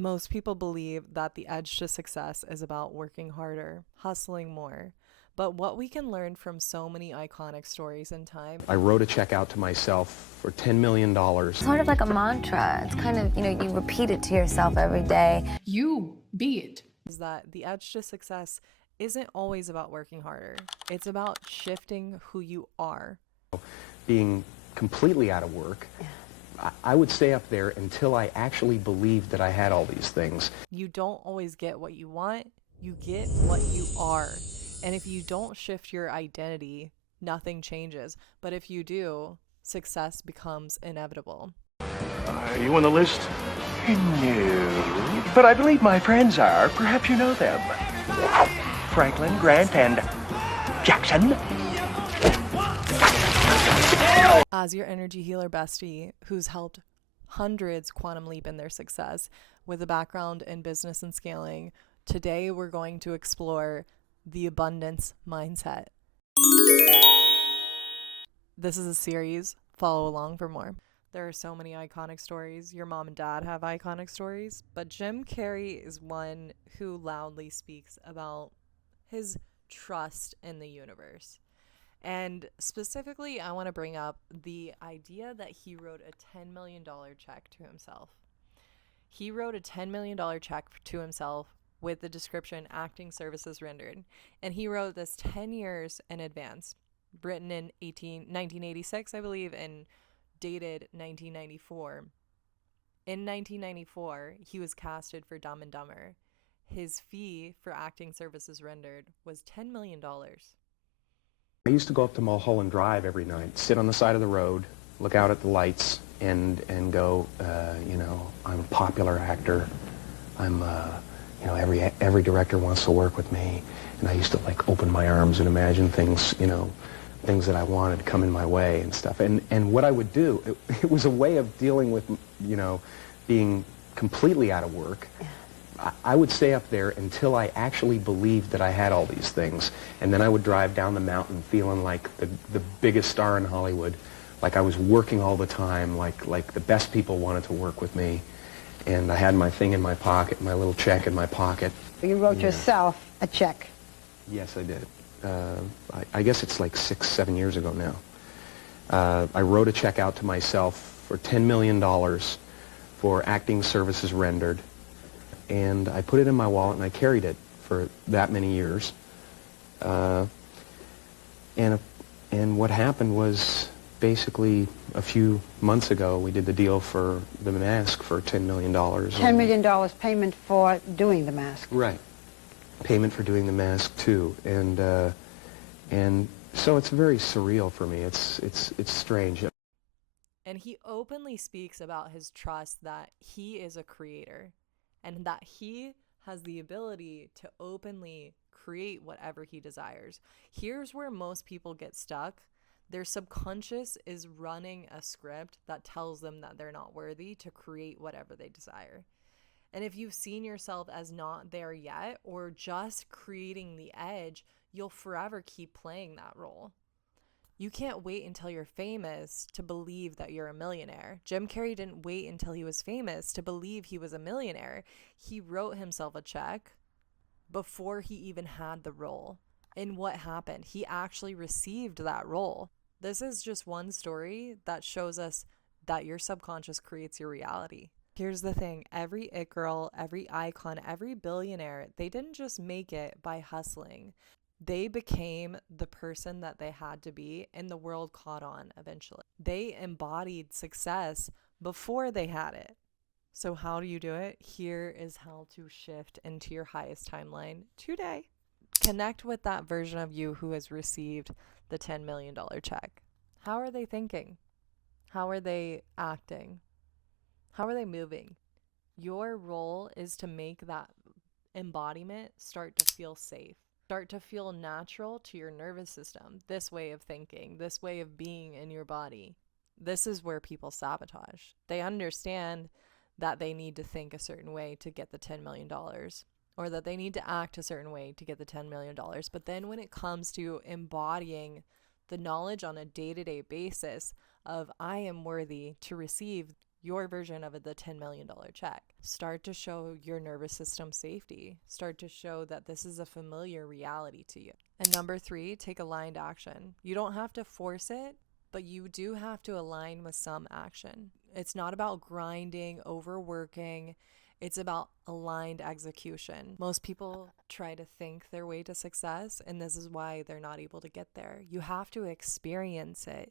Most people believe that the edge to success is about working harder, hustling more. But what we can learn from so many iconic stories in time I wrote a check out to myself for $10 million. It's sort of like a mantra. It's kind of, you repeat it to yourself every day. You be it. is that the edge to success isn't always about working harder. It's about shifting who you are. Being completely out of work, I would stay up there until I actually believed that I had all these things. You don't always get what you want, you get what you are. And if you don't shift your identity, nothing changes. But if you do, success becomes inevitable. Are you on the list? No. But I believe my friends are. Perhaps you know them. Franklin, Grant, and Jackson. As your energy healer bestie who's helped hundreds quantum leap in their success with a background in business and scaling, today we're going to explore the abundance mindset. This is a series. Follow along for more. There are so many iconic stories. Your mom and dad have iconic stories, but Jim Carrey is one who loudly speaks about his trust in the universe. And specifically, I want to bring up the idea that he wrote a $10 million check to himself. He wrote a $10 million check to himself with the description acting services rendered. And he wrote this 10 years in advance, written in 1986, I believe, and dated 1994. In 1994, he was casted for Dumb and Dumber. His fee for acting services rendered was $10 million. I used to go up to Mulholland Drive every night, sit on the side of the road, look out at the lights, and go, I'm a popular actor. I'm, every director wants to work with me. And I used to open my arms and imagine things, things that I wanted come in my way and stuff. And what I would do, it was a way of dealing with, being completely out of work. I would stay up there until I actually believed that I had all these things. And then I would drive down the mountain feeling like the biggest star in Hollywood, like I was working all the time, like the best people wanted to work with me. And I had my thing in my pocket, my little check in my pocket. You wrote yourself a check. Yes, I did. I guess it's like 6-7 years ago now. I wrote a check out to myself for $10 million for acting services rendered. And I put it in my wallet and I carried it for that many years. And what happened was basically a few months ago we did the deal for the mask for $10 million. $10 million payment for doing the mask. Right. Payment for doing the mask too. And so it's very surreal for me. It's strange. And he openly speaks about his trust that he is a creator and that he has the ability to openly create whatever he desires. Here's where most people get stuck. Their subconscious is running a script that tells them that they're not worthy to create whatever they desire. And if you've seen yourself as not there yet or just creating the edge, you'll forever keep playing that role. You can't wait until you're famous to believe that you're a millionaire. Jim Carrey didn't wait until he was famous to believe he was a millionaire. He wrote himself a check before he even had the role. And what happened? He actually received that role. This is just one story that shows us that your subconscious creates your reality. Here's the thing. Every it girl, every icon, every billionaire, they didn't just make it by hustling. They became the person that they had to be, and the world caught on eventually. They embodied success before they had it. So how do you do it? Here is how to shift into your highest timeline today. Connect with that version of you who has received the $10 million check. How are they thinking? How are they acting? How are they moving? Your role is to make that embodiment start to feel safe. Start to feel natural to your nervous system, this way of thinking, this way of being in your body. This is where people sabotage. They understand that they need to think a certain way to get the $10 million, or that they need to act a certain way to get the $10 million. But then when it comes to embodying the knowledge on a day-to-day basis of I am worthy to receive your version of the $10 million check, Start to show your nervous system safety. Start to show that this is a familiar reality to you. And number 3, take aligned action. You don't have to force it, but you do have to align with some action. It's not about grinding, overworking. It's about aligned execution. Most people try to think their way to success, and this is why they're not able to get there. You have to experience it.